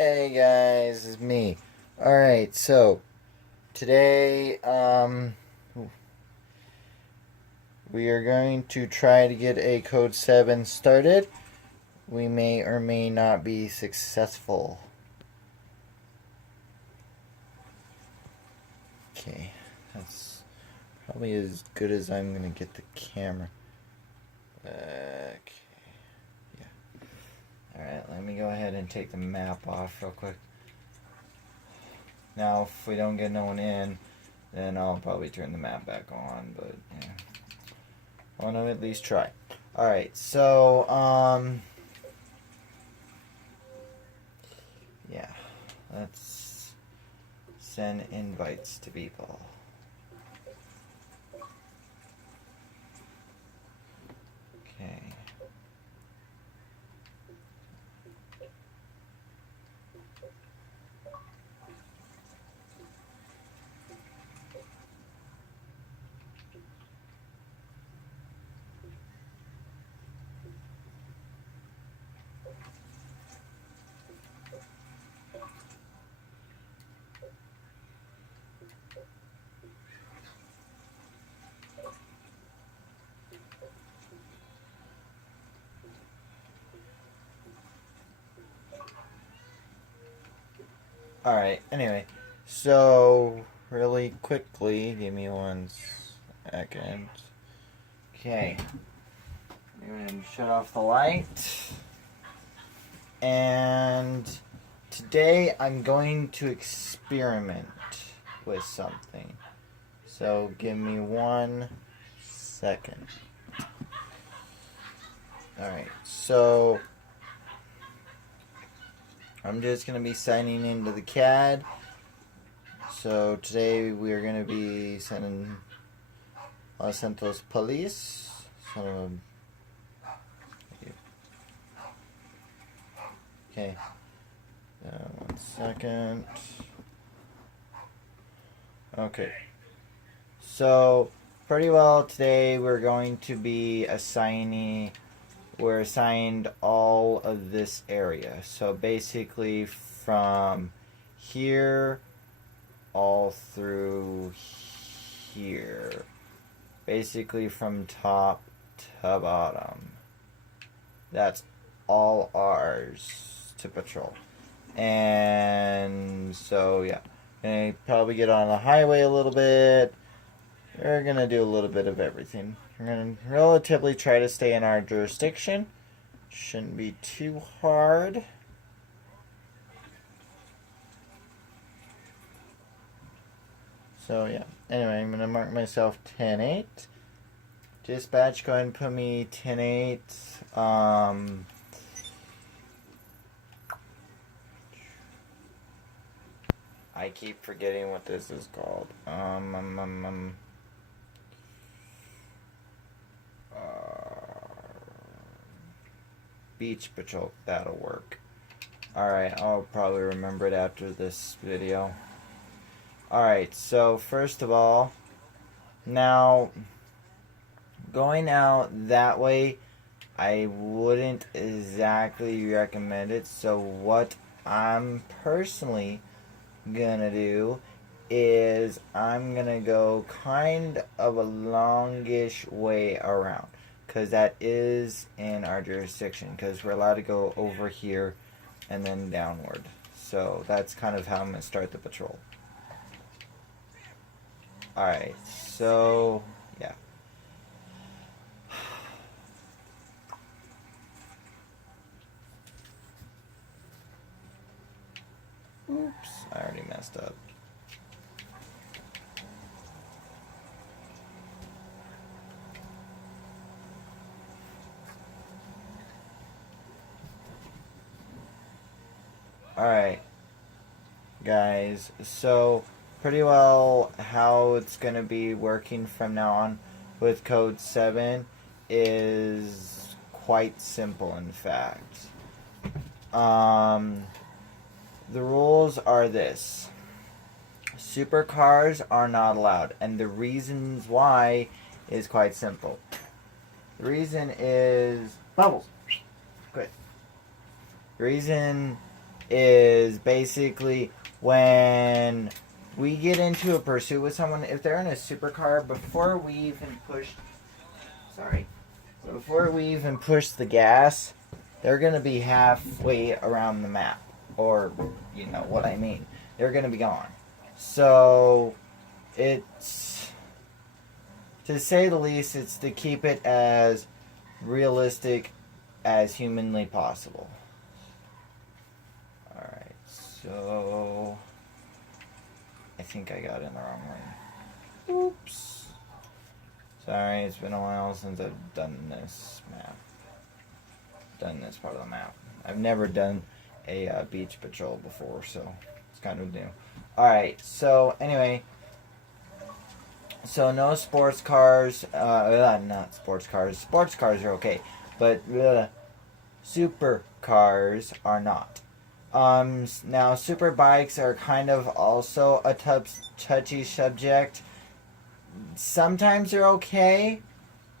Hey guys, it's me. Alright, so today we are going to try to get a Code 7 started. We may or may not be successful. Okay, that's probably as good as I'm gonna get the camera. Okay, yeah. Alright, let me go ahead and take the map off real quick. Now, if we don't get no one in, then I'll probably turn the map back on, but yeah. I want to at least try. Alright, so, yeah. Let's send invites to people. Okay. Alright, anyway. So, really quickly, give me 1 second. Okay. I'm going to shut off the light. And today I'm going to experiment with something. So, give me 1 second. Alright, so I'm just going to be signing into the CAD. So today we are going to be sending Los Santos Police. Okay. 1 second. Okay. So pretty well today we're going to be we're assigned all of this area. So basically from here all through here. Basically from top to bottom. That's all ours to patrol. And so yeah. Gonna probably get on the highway a little bit. We're gonna do a little bit of everything. We're gonna relatively try to stay in our jurisdiction. Shouldn't be too hard. So yeah. Anyway, I'm gonna mark myself 10-8. Dispatch, go ahead and put me 10-8. I keep forgetting what this is called. Beach Patrol. That'll work. Alright, I'll probably remember it after this video. Alright, so first of all, now, going out that way, I wouldn't exactly recommend it. So what I'm personally gonna do is I'm gonna go kind of a longish way around, because that is in our jurisdiction, because we're allowed to go over here and then downward. So that's kind of how I'm gonna start the patrol. Alright, so yeah. Oops, I already messed up. Alright, guys, so pretty well how it's going to be working from now on with Code 7 is quite simple, in fact. The rules are this. Supercars are not allowed, and the reasons why is quite simple. The reason is... Bubbles! Quit. The reason is basically when we get into a pursuit with someone, if they're in a supercar, before we even push the gas, they're going to be halfway around the map. Or, you know what I mean. They're going to be gone. So, it's, to say the least, it's to keep it as realistic as humanly possible. Alright, so I think I got in the wrong one. Oops. Sorry, it's been a while since I've done this map. Done this part of the map. I've never done a beach patrol before, so it's kind of new. Alright, so anyway. So no sports cars. Not sports cars. Sports cars are okay. But super cars are not. Now, super bikes are kind of also a touchy subject. Sometimes they're okay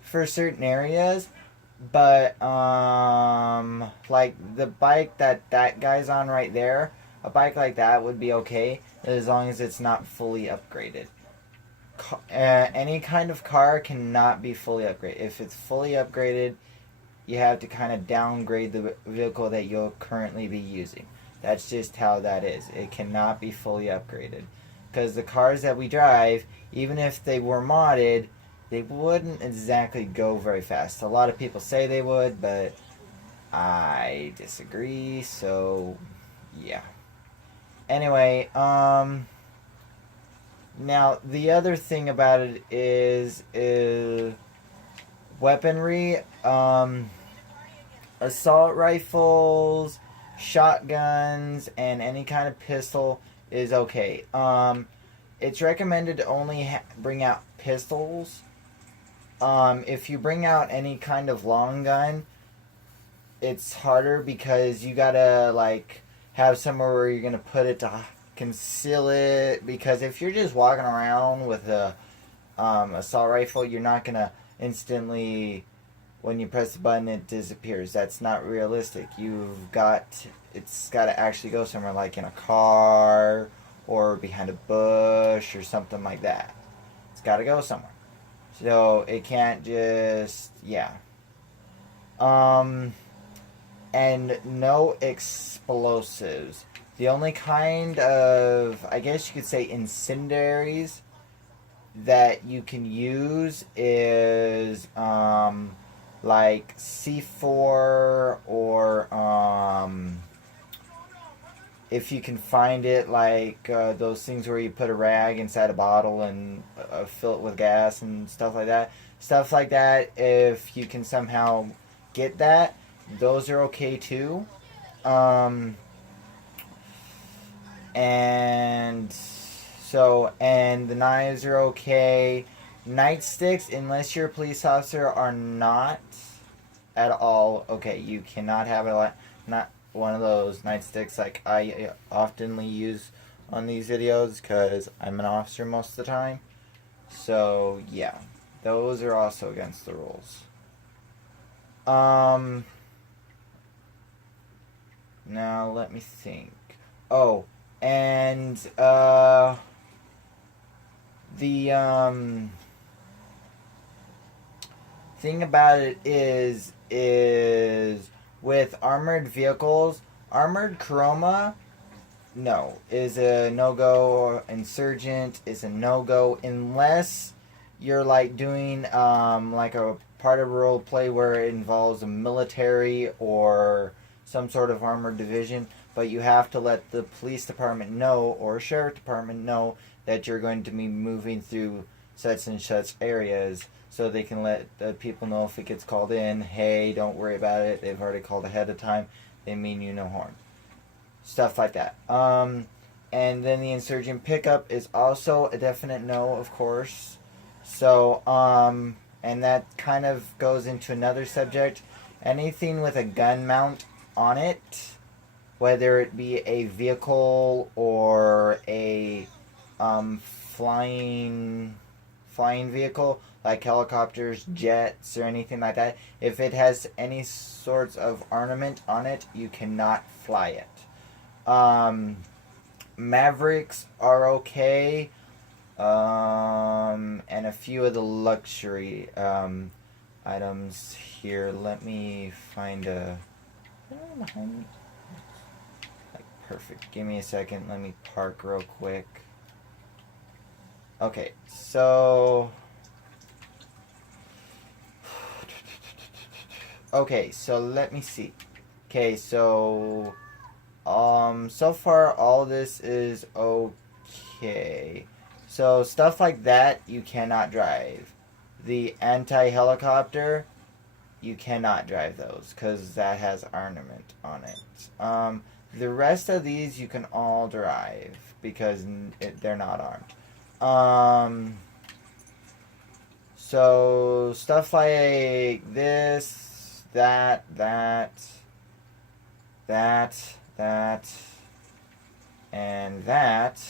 for certain areas, but like the bike that guy's on right there, a bike like that would be okay as long as it's not fully upgraded. Any kind of car cannot be fully upgraded. If it's fully upgraded, you have to kind of downgrade the vehicle that you'll currently be using. That's just how that is. It cannot be fully upgraded. Because the cars that we drive, even if they were modded, they wouldn't exactly go very fast. A lot of people say they would, but I disagree, so yeah. Anyway, now the other thing about it is weaponry. Assault rifles, shotguns, and any kind of pistol is okay. It's recommended to only bring out pistols. If you bring out any kind of long gun, it's harder because you gotta like have somewhere where you're gonna put it to conceal it. Because if you're just walking around with a assault rifle, you're not gonna instantly, when you press the button, it disappears. That's not realistic. It's got to actually go somewhere, like in a car or behind a bush or something like that. It's got to go somewhere. So it can't just, yeah. And no explosives. The only kind of, I guess you could say, incendiaries that you can use is like C4 or if you can find it, like those things where you put a rag inside a bottle and fill it with gas and stuff like that. Stuff like that, if you can somehow get that, those are okay too. And the knives are okay. Nightsticks, unless you're a police officer, are not at all okay. You cannot have not one of those nightsticks like I oftenly use on these videos because I'm an officer most of the time. So yeah, those are also against the rules. Now let me think. Oh, and the thing about it is with armored vehicles, armored chroma, no, is a no-go. Insurgent is a no-go unless you're like doing like a part of a role play where it involves a military or some sort of armored division, but you have to let the police department know or sheriff department know that you're going to be moving through such and such areas, so they can let the people know if it gets called in. Hey, don't worry about it. They've already called ahead of time. They mean you no harm. Stuff like that. And then the insurgent pickup is also a definite no, of course. So, and that kind of goes into another subject. Anything with a gun mount on it, whether it be a vehicle or a flying vehicle like helicopters, jets, or anything like that, if it has any sorts of ornament on it, you cannot fly it. Mavericks are okay. And a few of the luxury items here. Let me find a. Like, perfect. Give me a second. Let me park real quick. Okay, so. Okay, so let me see. Okay, so. So far all this is okay. So stuff like that you cannot drive. The anti-helicopter, you cannot drive those because that has ornament on it. The rest of these you can all drive because they're not armed. So stuff like this, that, and that.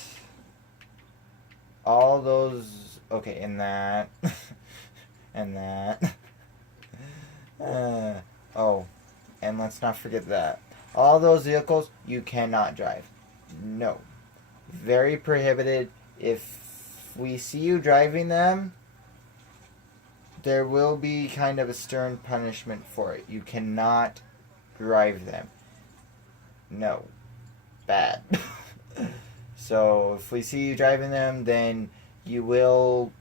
All those, okay, and that, and that. Oh, and let's not forget that. All those vehicles you cannot drive. No. Very prohibited. If we see you driving them, there will be kind of a stern punishment for it. You cannot drive them. No. Bad. So if we see you driving them, then you will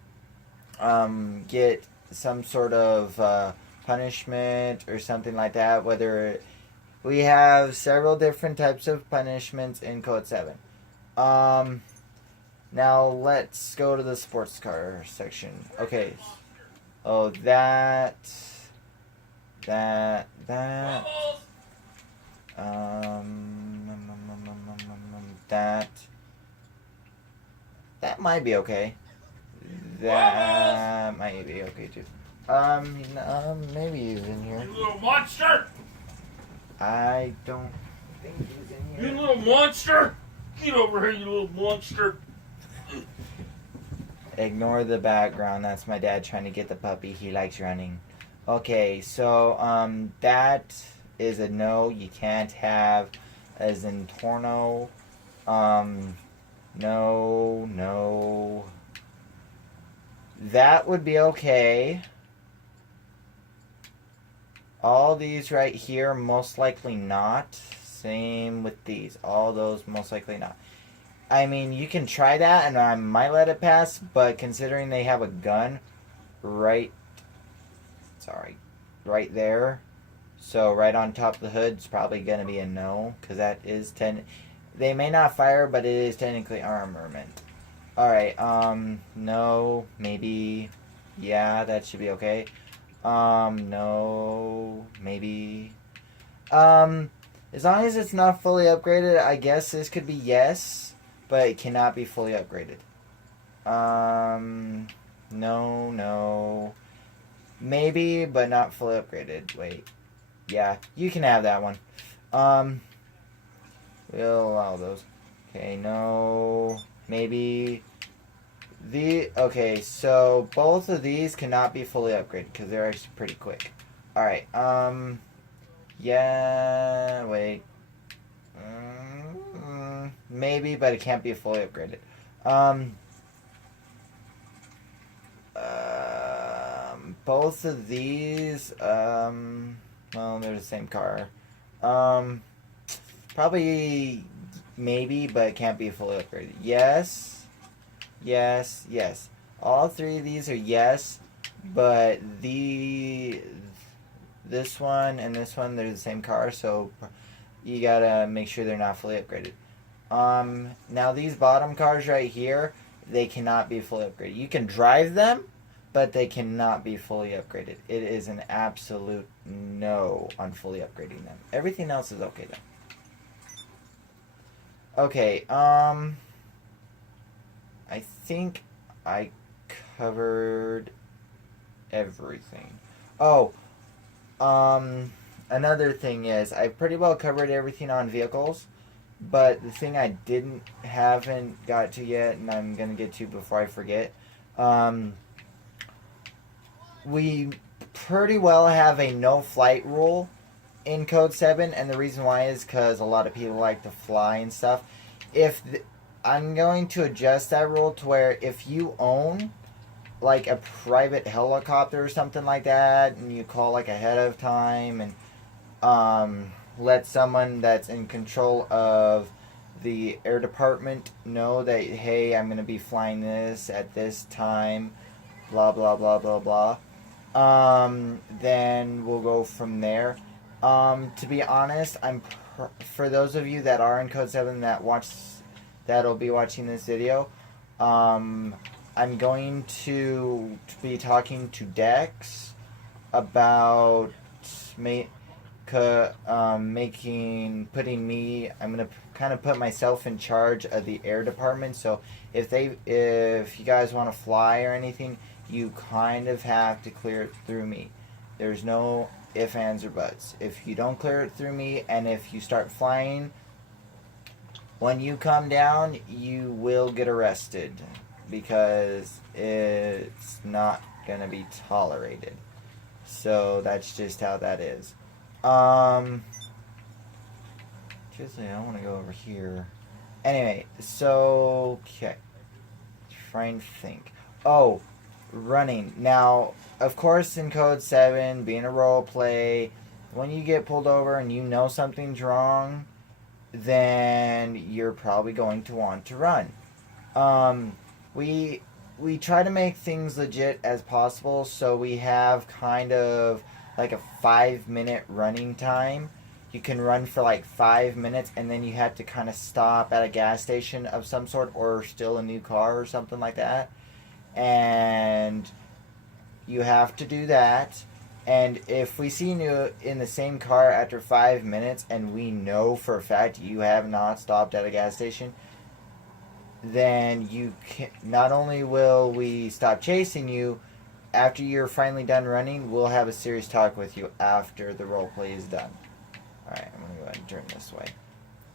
get some sort of punishment or something like that. Whether we have several different types of punishments in Code 7. Now let's go to the sports car section. Okay. Oh, that. That might be okay. That might be okay too. Maybe he's in here. You little monster! I don't think he's in here. You little monster! Get over here, you little monster! Ignore the background. That's my dad trying to get the puppy. He likes running. Okay, so that is a no. You can't have as in Torno. No. That would be okay. All these right here, most likely not. Same with these. All those, most likely not. I mean, you can try that, and I might let it pass, but considering they have a gun right there, so right on top of the hood, it's probably going to be a no, because that is they may not fire, but it is technically armament. Alright, no, maybe, yeah, that should be okay. No, maybe. As long as it's not fully upgraded, I guess this could be yes, but it cannot be fully upgraded. No. Maybe, but not fully upgraded. Wait. Yeah, you can have that one. We'll allow those. Okay, no. Maybe. Okay, so both of these cannot be fully upgraded because they're actually pretty quick. Alright, yeah, wait. Maybe, but it can't be fully upgraded. Both of these, well, they're the same car. Probably, maybe, but it can't be fully upgraded. Yes. All three of these are yes, but this one and this one, they're the same car, so you gotta make sure they're not fully upgraded. Now these bottom cars right here, they cannot be fully upgraded. You can drive them, but they cannot be fully upgraded. It is an absolute no on fully upgrading them. Everything else is okay though. Okay, I think I covered everything. Oh, another thing is I pretty well covered everything on vehicles, but the thing I haven't got to yet, and I'm gonna get to before I forget, we pretty well have a no flight rule in Code 7, and the reason why is because a lot of people like to fly and stuff. I'm going to adjust that rule to where if you own like a private helicopter or something like that, and you call like ahead of time and let someone that's in control of the air department know that, hey, I'm going to be flying this at this time, blah blah blah blah blah, then we'll go from there. To be honest, for those of you that are in Code 7 that'll be watching this video, I'm going to be talking to Dex about I'm gonna kind of put myself in charge of the air department. So if you guys want to fly or anything, you kind of have to clear it through me. There's no ifs, ands, or buts. If you don't clear it through me, and if you start flying, when you come down, you will get arrested because it's not going to be tolerated. So that's just how that is. Seriously, I want to go over here. Anyway, so, okay. Try and think. Oh, running. Now, of course, in Code 7, being a role play, when you get pulled over and you know something's wrong, then you're probably going to want to run. We try to make things legit as possible, so we have kind of like a 5-minute running time. You can run for like 5 minutes, and then you have to kind of stop at a gas station of some sort or steal a new car or something like that. And you have to do that. And if we see you in the same car after 5 minutes and we know for a fact you have not stopped at a gas station, then not only will we stop chasing you, after you're finally done running, we'll have a serious talk with you after the roleplay is done. Alright, I'm going to go ahead and turn this way.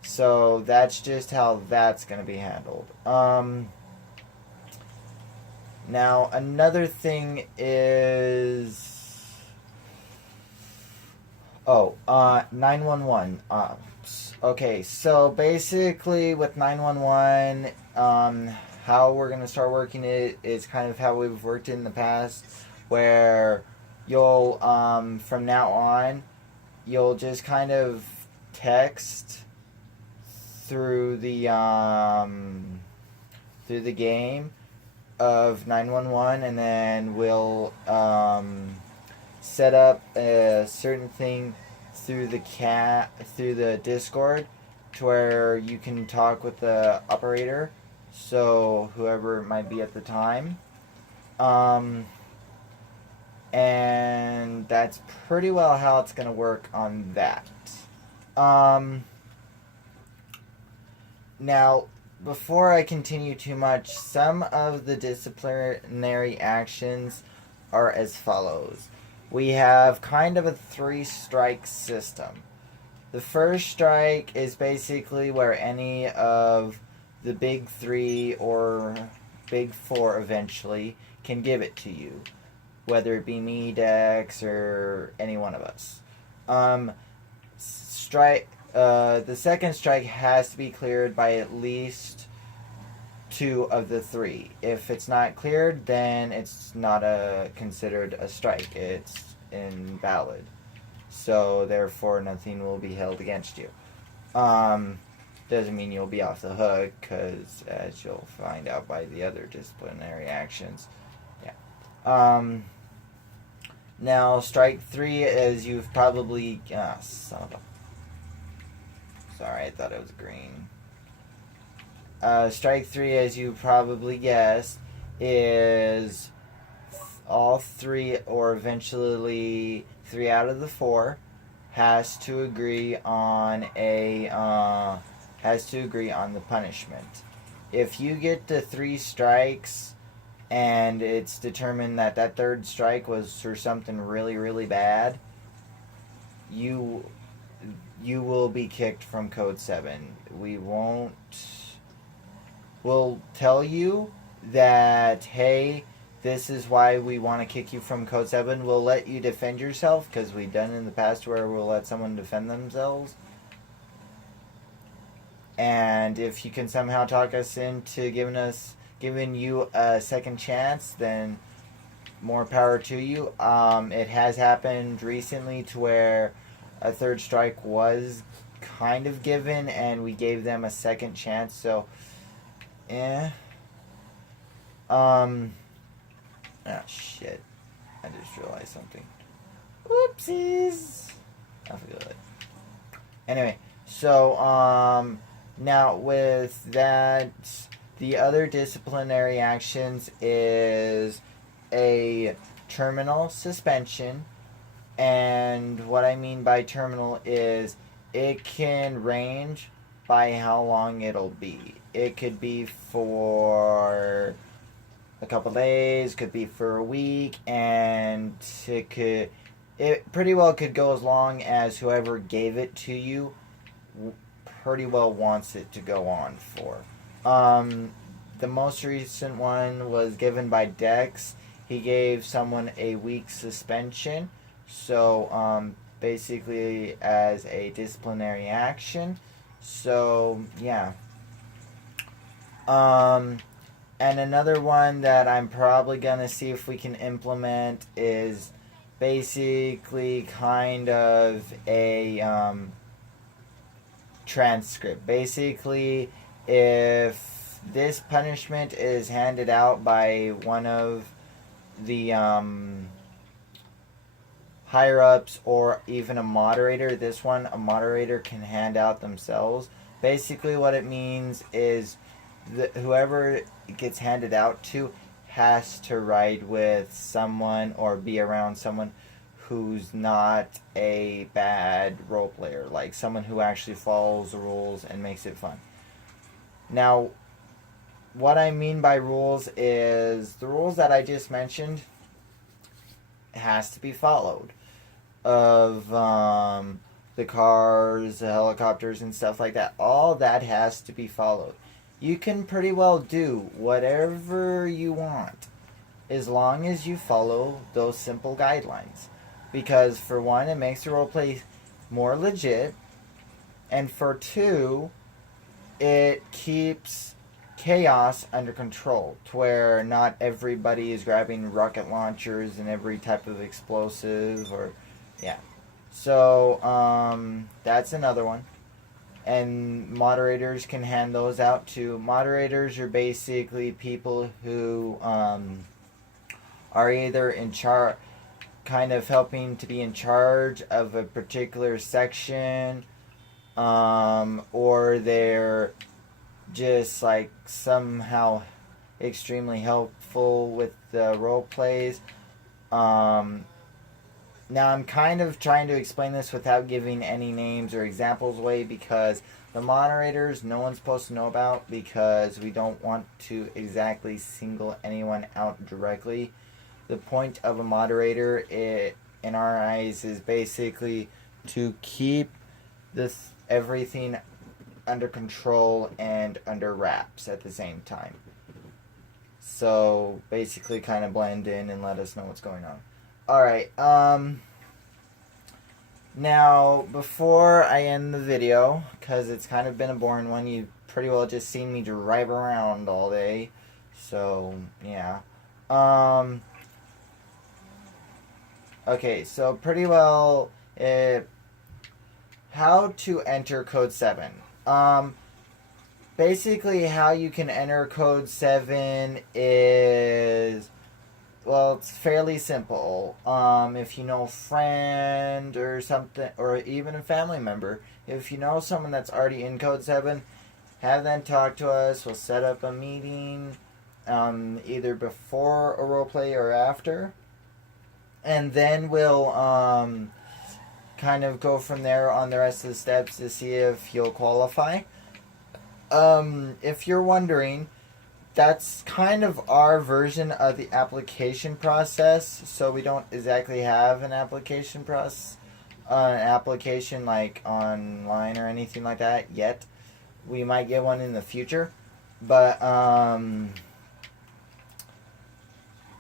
So that's just how that's going to be handled. Now, another thing is... 911. Okay, so basically with 911, how we're going to start working it is kind of how we've worked in the past, where you'll, from now on, you'll just kind of text through the game of 911, and then we'll set up a certain thing through the Discord to where you can talk with the operator, so whoever it might be at the time. And that's pretty well how it's going to work on that. Now, before I continue too much, some of the disciplinary actions are as follows. We have kind of a 3-strike system. The first strike is basically where any of the big 3 or big 4 eventually can give it to you, whether it be me, Dex, or any one of us. The second strike has to be cleared by at least 2 of the 3. If it's not cleared, then it's not considered a strike. It's invalid. So therefore, nothing will be held against you. Doesn't mean you'll be off the hook, because as you'll find out by the other disciplinary actions, yeah. Now, strike 3 is you've probably... son of a... Sorry, I thought it was green. Strike 3, as you probably guessed, is all 3 or eventually 3 out of the 4 has to agree on the punishment. If you get to 3 strikes and it's determined that that 3rd strike was for something really, really bad, you will be kicked from Code 7. We'll tell you that, hey, this is why we want to kick you from Code 7. We'll let you defend yourself, because we've done in the past where we'll let someone defend themselves. And if you can somehow talk us into giving you a second chance, then more power to you. It has happened recently to where a third strike was kind of given, and we gave them a second chance. So, ah, shit. I just realized something. Whoopsies. I forgot it. Anyway, so, now with that, the other disciplinary actions is a terminal suspension. And what I mean by terminal is it can range by how long it'll be. It could be for a couple days, could be for a week, and it pretty well could go as long as whoever gave it to you pretty well wants it to go on for. The most recent one was given by Dex. He gave someone a week suspension. So, basically as a disciplinary action. So, yeah. And another one that I'm probably going to see if we can implement is basically kind of a transcript. Basically, if this punishment is handed out by one of the higher ups or even a moderator, a moderator can hand out themselves. Basically, what it means is that whoever it gets handed out to has to ride with someone or be around someone who's not a bad role player, like someone who actually follows the rules and makes it fun. Now, what I mean by rules is the rules that I just mentioned has to be followed. Of the cars, the helicopters, and stuff like that. All that has to be followed. You can pretty well do whatever you want as long as you follow those simple guidelines. Because for one, it makes the roleplay more legit, and for two, it keeps chaos under control, to where not everybody is grabbing rocket launchers and every type of explosive, or yeah. So that's another one. And moderators can hand those out too. Moderators are basically people who are either in charge, kind of helping to be in charge of a particular section, or they're just like somehow extremely helpful with the role plays. Now I'm kind of trying to explain this without giving any names or examples away, because the moderators no one's supposed to know about, because we don't want to exactly single anyone out directly. The point of a moderator, in our eyes, is basically to keep everything under control and under wraps at the same time. So basically kind of blend in and let us know what's going on. Alright, now, before I end the video, because it's kind of been a boring one, you've pretty well just seen me drive around all day, so, yeah. Okay, so pretty well, how to enter Code 7. Basically, how you can enter Code 7 is, well, it's fairly simple. If you know a friend or something, or even a family member, if you know someone that's already in Code 7, have them talk to us. We'll set up a meeting, either before a roleplay or after. And then we'll kind of go from there on the rest of the steps to see if you'll qualify. If you're wondering, that's kind of our version of the application process. So we don't exactly have an application like online or anything like that yet. We might get one in the future, but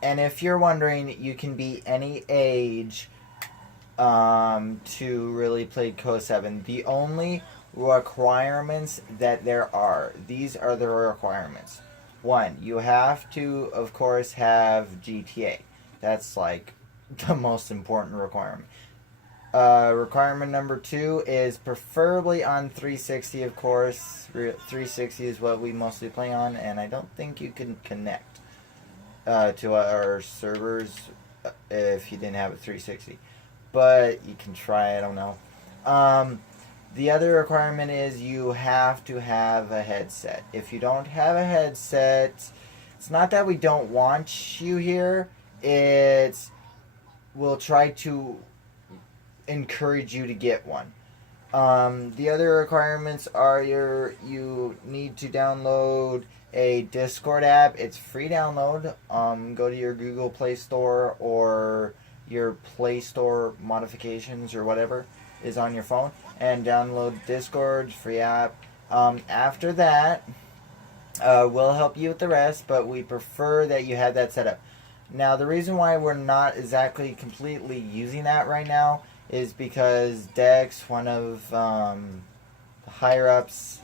and if you're wondering, you can be any age to really play Code 7. The only requirements that there are, these are the requirements. One, you have to, of course, have GTA. That's like the most important requirement. Requirement number 2 is preferably on 360, of course. 360 is what we mostly play on, and I don't think you can connect to our servers if you didn't have a 360. But you can try, I don't know. The other requirement is you have to have a headset. If you don't have a headset, it's not that we don't want you here. It's we'll try to encourage you to get one. The other requirements are you need to download a Discord app. It's free download. Go to your Google Play Store or your Play Store modifications or whatever is on your phone and download Discord, free app. After that, we'll help you with the rest, but we prefer that you have that set up. Now, the reason why we're not exactly completely using that right now is because Dex, one of the higher-ups,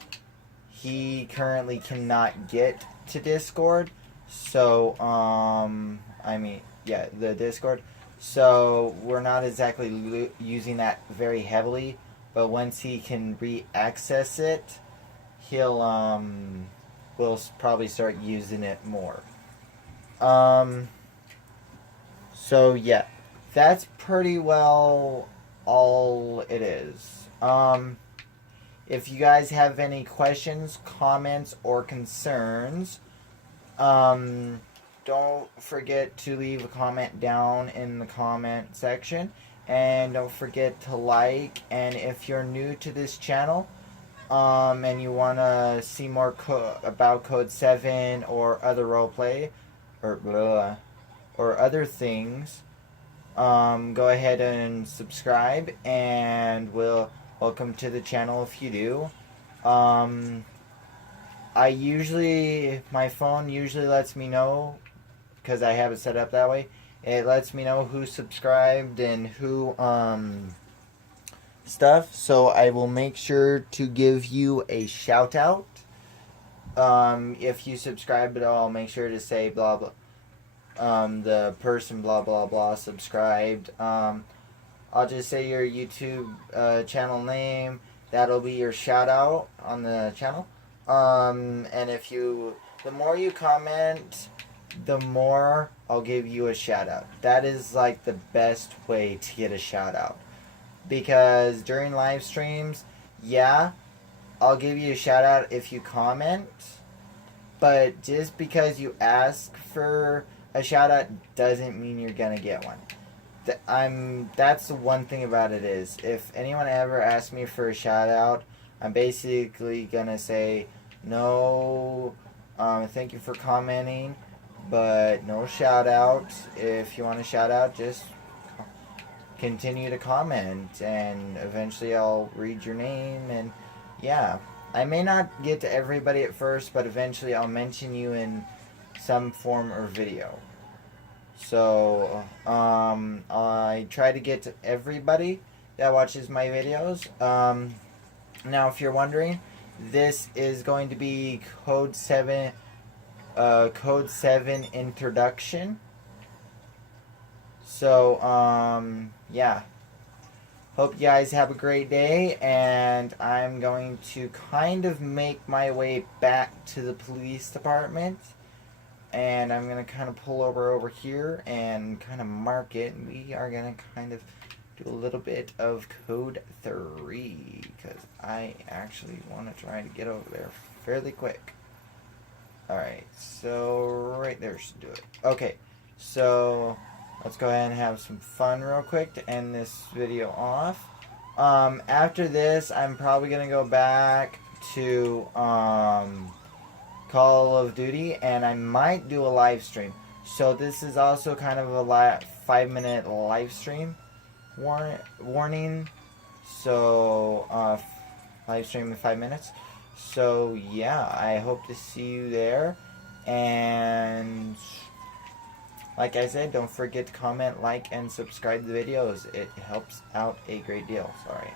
he currently cannot get to Discord. So, the Discord. So, we're not exactly using that very heavily. But once he can re-access it, we'll probably start using it more. So, yeah. That's pretty well all it is. If you guys have any questions, comments, or concerns, don't forget to leave a comment down in the comment section. And don't forget to like. And if you're new to this channel, and you want to see more about Code 7 or other roleplay, or other things, go ahead and subscribe, and welcome to the channel if you do. My phone usually lets me know, because I have it set up that way. It lets me know who subscribed and who stuff, so I will make sure to give you a shout out. If you subscribe, but I'll make sure to say blah blah. The person blah blah blah subscribed. I'll just say your YouTube channel name. That'll be your shout out on the channel. And the more you comment, the more I'll give you a shout out. That is like the best way to get a shout out. Because during live streams, yeah, I'll give you a shout out if you comment. But just because you ask for a shout out doesn't mean you're gonna get one. That's the one thing about it is, if anyone ever asks me for a shout out, I'm basically gonna say no, thank you for commenting, but no shout out. If you want a shout out, just continue to comment, and eventually I'll read your name. And yeah, I may not get to everybody at first, but eventually I'll mention you in some form or video. So I try to get to everybody that watches my videos. Now, if you're wondering, this is going to be Code 7 introduction. So yeah, hope you guys have a great day, and I'm going to kind of make my way back to the police department. And I'm going to kind of pull over here and kind of mark it. And we are going to kind of do a little bit of Code 3, because I actually want to try to get over there fairly quick. Alright, so right there should do it. Okay, so let's go ahead and have some fun real quick to end this video off. After this, I'm probably going to go back to Call of Duty, and I might do a live stream. So this is also kind of a 5-minute live stream warning. So live stream in 5 minutes. So yeah, I hope to see you there, and Like I said, don't forget to comment, like, and subscribe to the videos. It helps out a great deal. Sorry,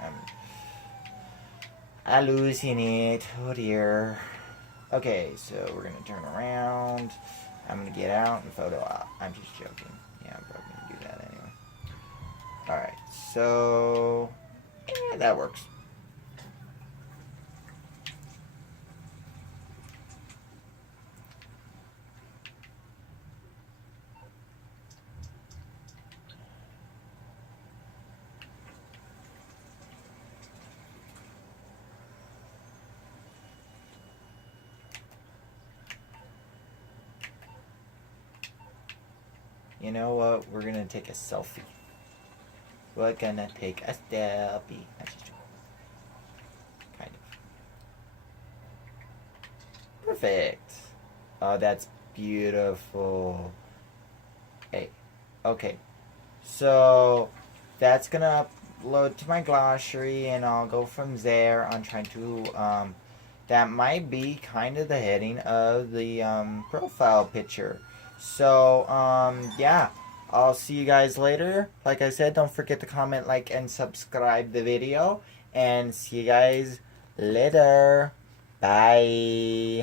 I'm losing it. Oh dear. Okay, so we're gonna turn around. I'm gonna get out and photo out. I'm just joking. Yeah, I'm probably gonna do that anyway. Alright, so yeah, that works. You know what? We're gonna take a selfie. We're gonna take a selfie. I'm just joking. Kind of. Perfect. Oh, that's beautiful. Hey, okay. So that's gonna upload to my glossary, and I'll go from there on trying to. That might be kind of the heading of the profile picture. So yeah. I'll see you guys later. Like I said, don't forget to comment, like, and subscribe the video. And see you guys later. Bye.